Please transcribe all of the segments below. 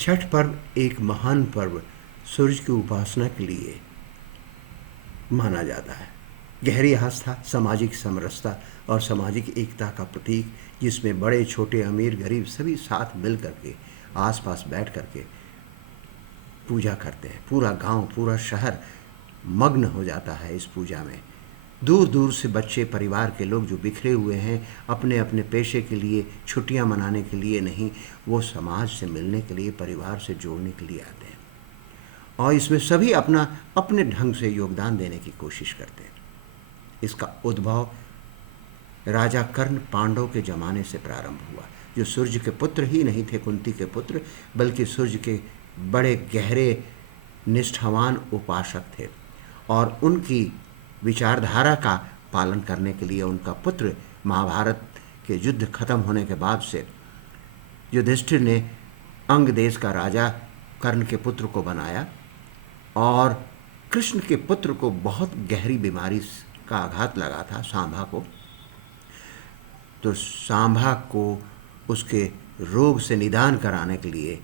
छठ पर्व एक महान पर्व सूरज की उपासना के लिए माना जाता है। गहरी आस्था, सामाजिक समरसता और सामाजिक एकता का प्रतीक, जिसमें बड़े छोटे, अमीर गरीब सभी साथ मिल करके आसपास बैठ करके पूजा करते हैं। पूरा गांव, पूरा शहर मग्न हो जाता है इस पूजा में। दूर दूर से बच्चे, परिवार के लोग जो बिखरे हुए हैं, अपने अपने पेशे के लिए, छुट्टियां मनाने के लिए नहीं, वो समाज से मिलने के लिए, परिवार से जोड़ने के लिए आते हैं। और इसमें सभी अपना अपने ढंग से योगदान देने की कोशिश करते हैं। इसका उद्भव राजा कर्ण पांडव के ज़माने से प्रारंभ हुआ, जो सूर्य के पुत्र ही नहीं थे, कुंती के पुत्र, बल्कि सूर्य के बड़े गहरे निष्ठावान उपासक थे। और उनकी विचारधारा का पालन करने के लिए उनका पुत्र, महाभारत के युद्ध खत्म होने के बाद से युधिष्ठिर ने अंग देश का राजा कर्ण के पुत्र को बनाया। और कृष्ण के पुत्र को बहुत गहरी बीमारी का आघात लगा था, सांभा को। तो सांभा को उसके रोग से निदान कराने के लिए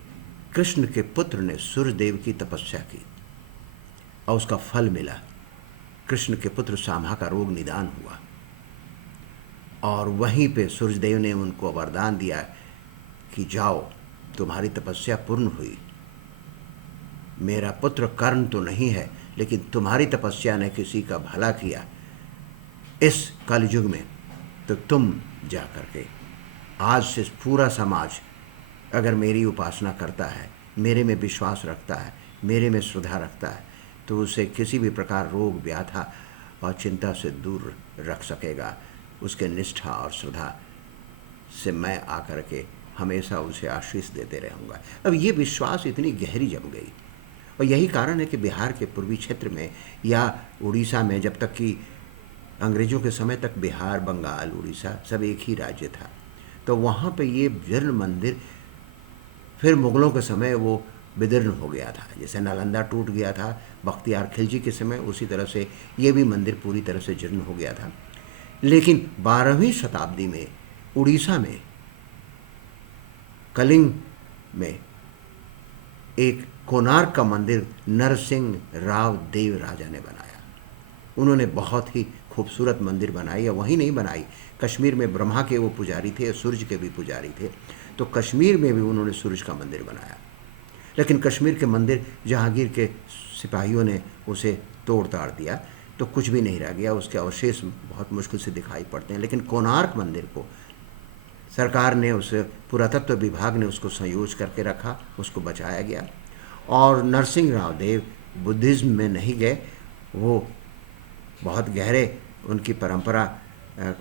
कृष्ण के पुत्र ने सूर्यदेव की तपस्या की और उसका फल मिला। कृष्ण के पुत्र सांभा का रोग निदान हुआ और वहीं पे सूर्यदेव ने उनको वरदान दिया कि जाओ, तुम्हारी तपस्या पूर्ण हुई। मेरा पुत्र कर्ण तो नहीं है, लेकिन तुम्हारी तपस्या ने किसी का भला किया इस कलयुग में, तो तुम जा करके आज से पूरा समाज अगर मेरी उपासना करता है, मेरे में विश्वास रखता है, मेरे में श्रद्धा रखता है, तो उसे किसी भी प्रकार रोग, व्याधा और चिंता से दूर रख सकेगा। उसके निष्ठा और श्रद्धा से मैं आकर के हमेशा उसे आशीष देते रहूँगा। अब ये विश्वास इतनी गहरी जम गई, और यही कारण है कि बिहार के पूर्वी क्षेत्र में या उड़ीसा में, जब तक कि अंग्रेज़ों के समय तक बिहार, बंगाल, उड़ीसा सब एक ही राज्य था, तो वहाँ पे ये जीर्ण मंदिर फिर मुग़लों के समय वो विदीर्ण हो गया था। जैसे नालंदा टूट गया था बख्तियार खिलजी के समय, उसी तरह से ये भी मंदिर पूरी तरह से जीर्ण हो गया था। लेकिन 12वीं शताब्दी में उड़ीसा में कलिंग में एक कोणार्क का मंदिर नरसिंह राव देव राजा ने बनाया। उन्होंने बहुत ही खूबसूरत मंदिर बनाई, और वहीं नहीं बनाई, कश्मीर में ब्रह्मा के वो पुजारी थे, सूर्य के भी पुजारी थे, तो कश्मीर में भी उन्होंने सूरज का मंदिर बनाया। लेकिन कश्मीर के मंदिर जहांगीर के सिपाहियों ने उसे तोड़ ताड़ दिया, तो कुछ भी नहीं रह गया, उसके अवशेष बहुत मुश्किल से दिखाई पड़ते हैं। लेकिन कोणार्क मंदिर को सरकार ने, उस पुरातत्व विभाग ने उसको संयोज करके रखा, उसको बचाया गया। और नरसिंह राव देव बुद्धिज़्म में नहीं गए, वो बहुत गहरे, उनकी परंपरा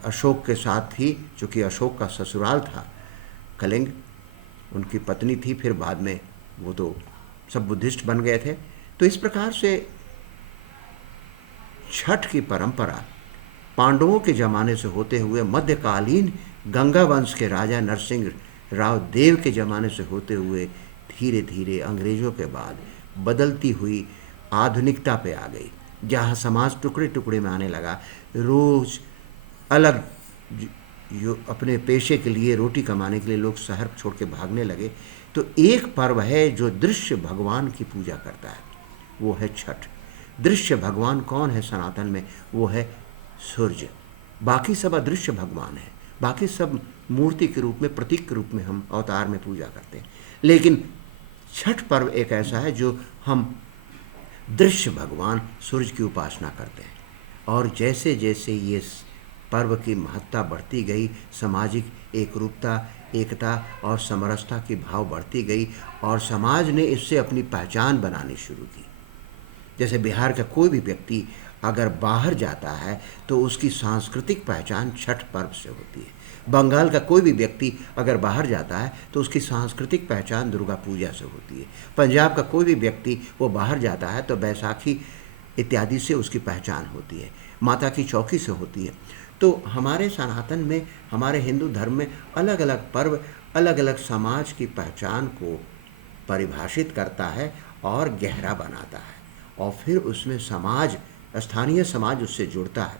अशोक के साथ थी, चूँकि अशोक का ससुराल था कलिंग, उनकी पत्नी थी, फिर बाद में वो तो सब बुद्धिस्ट बन गए थे। तो इस प्रकार से छठ की परंपरा पांडवों के ज़माने से होते हुए मध्यकालीन गंगा वंश के राजा नरसिंह राव देव के ज़माने से होते हुए धीरे धीरे अंग्रेज़ों के बाद बदलती हुई आधुनिकता पे आ गई, जहाँ समाज टुकड़े टुकड़े में आने लगा। रोज़ अलग अपने पेशे के लिए, रोटी कमाने के लिए लोग शहर छोड़ के भागने लगे। तो एक पर्व है जो दृश्य भगवान की पूजा करता है, वो है छठ। दृश्य भगवान कौन है सनातन में? वो है सूर्य। बाकी सब अदृश्य भगवान है, बाकी सब मूर्ति के रूप में, प्रतीक के रूप में हम अवतार में पूजा करते हैं। लेकिन छठ पर्व एक ऐसा है जो हम दृश्य भगवान सूर्य की उपासना करते हैं। और जैसे जैसे ये पर्व की महत्ता बढ़ती गई, सामाजिक एकरूपता, एकता और समरसता की भाव बढ़ती गई, और समाज ने इससे अपनी पहचान बनानी शुरू की। जैसे बिहार का कोई भी व्यक्ति अगर बाहर जाता है तो उसकी सांस्कृतिक पहचान छठ पर्व से होती है। बंगाल का कोई भी व्यक्ति अगर बाहर जाता है तो उसकी सांस्कृतिक पहचान दुर्गा पूजा से होती है। पंजाब का कोई भी व्यक्ति वो बाहर जाता है तो बैसाखी इत्यादि से उसकी पहचान होती है, माता की चौकी से होती है। तो हमारे सनातन में, हमारे हिंदू धर्म में अलग अलग पर्व अलग अलग समाज की पहचान को परिभाषित करता है और गहरा बनाता है, और फिर उसमें समाज, स्थानीय समाज उससे जुड़ता है।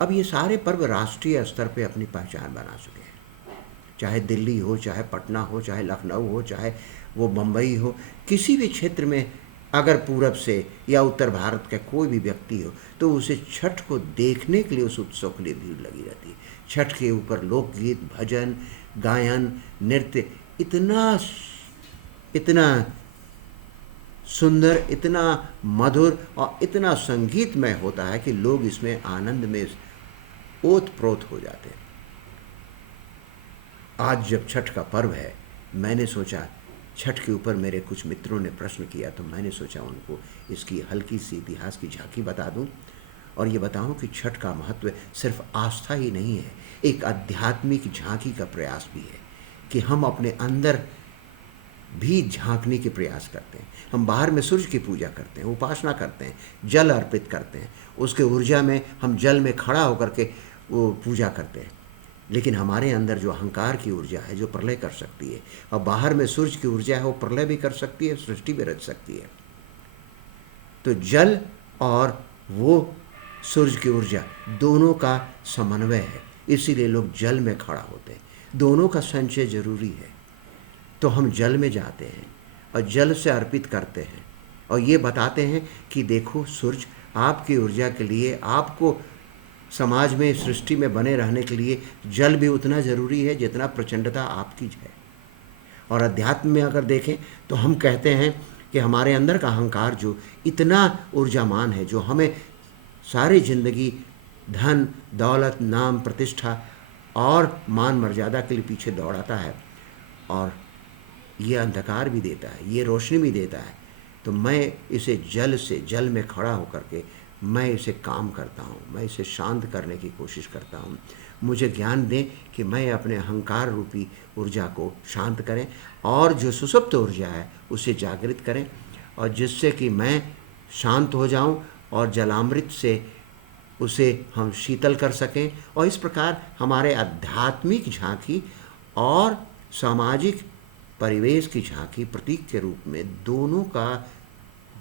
अब ये सारे पर्व राष्ट्रीय स्तर पे अपनी पहचान बना चुके हैं। चाहे दिल्ली हो, चाहे पटना हो, चाहे लखनऊ हो, चाहे वो बम्बई हो, किसी भी क्षेत्र में अगर पूरब से या उत्तर भारत का कोई भी व्यक्ति हो तो उसे छठ को देखने के लिए, उस उत्सव के लिए भीड़ लगी रहती है। छठ के ऊपर लोकगीत, भजन, गायन, नृत्य इतना इतना सुंदर, इतना मधुर और इतना संगीतमय होता है कि लोग इसमें आनंद में ओत-प्रोत हो जाते हैं। आज जब छठ का पर्व है, मैंने सोचा, छठ के ऊपर मेरे कुछ मित्रों ने प्रश्न किया तो मैंने सोचा उनको इसकी हल्की सी इतिहास की झांकी बता दूं और ये बताऊं कि छठ का महत्व सिर्फ आस्था ही नहीं है, एक आध्यात्मिक झांकी का प्रयास भी है कि हम अपने अंदर भी झांकने के प्रयास करते हैं। हम बाहर में सूर्य की पूजा करते हैं, उपासना करते हैं, जल अर्पित करते हैं, उसके ऊर्जा में हम जल में खड़ा होकर के वो पूजा करते हैं। लेकिन हमारे अंदर जो अहंकार की ऊर्जा है, जो प्रलय कर सकती है, और बाहर में सूर्य की ऊर्जा है, वो प्रलय भी कर सकती है, सृष्टि भी रच सकती है। तो जल और वो सूर्य की ऊर्जा दोनों का समन्वय है, इसीलिए लोग जल में खड़ा होते हैं। दोनों का संचय जरूरी है। तो हम जल में जाते हैं और जल से अर्पित करते हैं और ये बताते हैं कि देखो सूर्य, आपकी ऊर्जा के लिए, आपको समाज में, सृष्टि में बने रहने के लिए जल भी उतना ज़रूरी है जितना प्रचंडता आपकी है। और अध्यात्म में अगर देखें तो हम कहते हैं कि हमारे अंदर का अहंकार जो इतना ऊर्जामान है, जो हमें सारी जिंदगी धन, दौलत, नाम, प्रतिष्ठा और मान मर्यादा के लिए पीछे दौड़ाता है, और ये अंधकार भी देता है, ये रोशनी भी देता है, तो मैं इसे जल से, जल में खड़ा होकर के मैं इसे काम करता हूँ, मैं इसे शांत करने की कोशिश करता हूँ। मुझे ज्ञान दें कि मैं अपने अहंकार रूपी ऊर्जा को शांत करें और जो सुसुप्त ऊर्जा है उसे जागृत करें, और जिससे कि मैं शांत हो जाऊँ और जलामृत से उसे हम शीतल कर सकें। और इस प्रकार हमारे आध्यात्मिक झांकी और सामाजिक परिवेश की झांकी प्रतीक के रूप में दोनों का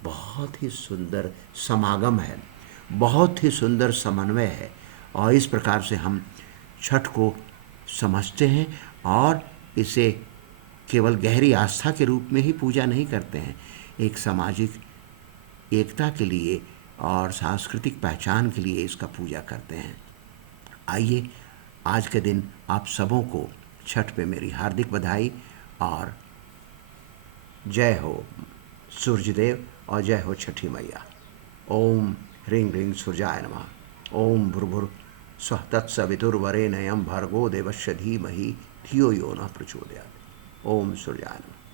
बहुत ही सुंदर समागम है, बहुत ही सुंदर समन्वय है। और इस प्रकार से हम छठ को समझते हैं और इसे केवल गहरी आस्था के रूप में ही पूजा नहीं करते हैं, एक सामाजिक एकता के लिए और सांस्कृतिक पहचान के लिए इसका पूजा करते हैं। आइए, आज के दिन आप सबों को छठ पे मेरी हार्दिक बधाई और जय हो सूर्यदेव और जय हो छठी मैया। ओम ह्रीं ह्रीं सूर्याय नमः। ओम भूर्भुवः स्वः तत्सवितुर्वरेण्यं भर्गो देवस्य धीमहि धियो यो नः प्रचोदयात्। ओम सूर्याय नमः।